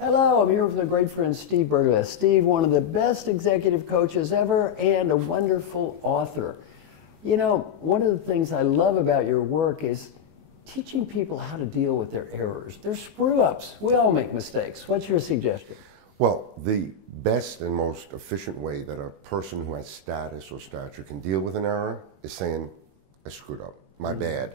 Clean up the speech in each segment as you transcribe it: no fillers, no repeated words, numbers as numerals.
Hello, I'm here with my great friend Steve Berglas. Steve, one of the best executive coaches ever and a wonderful author. You know, one of the things I love about your work is teaching people how to deal with their errors, their screw-ups. We all make mistakes. What's your suggestion? Well, the best and most efficient way that a person who has status or stature can deal with an error is saying, I screwed up, my bad,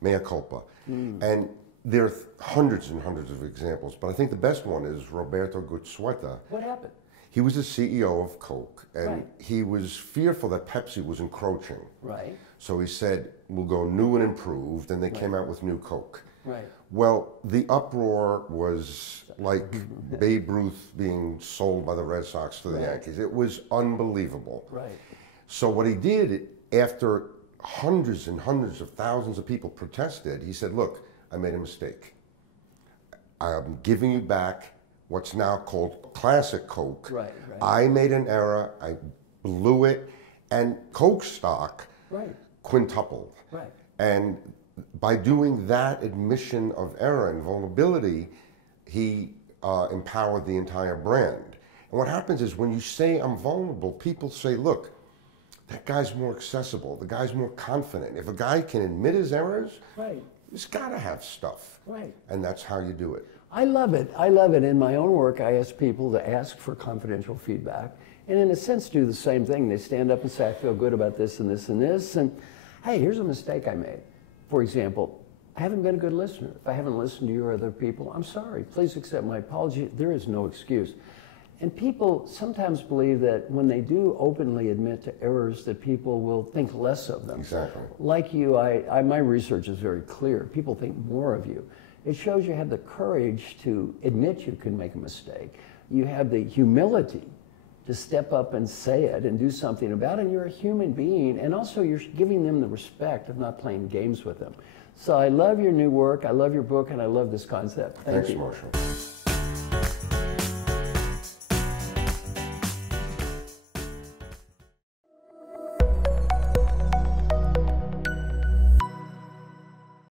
mea culpa. And there are hundreds and hundreds of examples, but I think the best one is Roberto Guzzueta. What happened? He was the CEO of Coke, and Right. he was fearful that Pepsi was encroaching. Right. So he said, we'll go new and improved, and they came out with new Coke. Right. Well, the uproar was like Babe Ruth being sold by the Red Sox to the Yankees. It was unbelievable. Right. So what he did, after hundreds and hundreds of thousands of people protested, he said, look, I made a mistake. I'm giving you back what's now called classic Coke. Right, right. I made an error, I blew it, and Coke stock quintupled. Right. And by doing that admission of error and vulnerability, he empowered the entire brand. And what happens is when you say I'm vulnerable, people say, look, that guy's more accessible, the guy's more confident. If a guy can admit his errors, he's got to have stuff. Right. And that's how you do it. I love it. I love it. In my own work, I ask people to ask for confidential feedback and in a sense do the same thing. They stand up and say, I feel good about this and this and this. And hey, here's a mistake I made. For example, I haven't been a good listener. If I haven't listened to you or other people, I'm sorry. Please accept my apology. There is no excuse. And people sometimes believe that when they do openly admit to errors that people will think less of them. Exactly. Like you, my research is very clear. People think more of you. It shows you have the courage to admit you can make a mistake. You have the humility to step up and say it and do something about it. And you're a human being. And also you're giving them the respect of not playing games with them. So I love your new work. I love your book. And I love this concept. Thank you. Thanks, Marshall.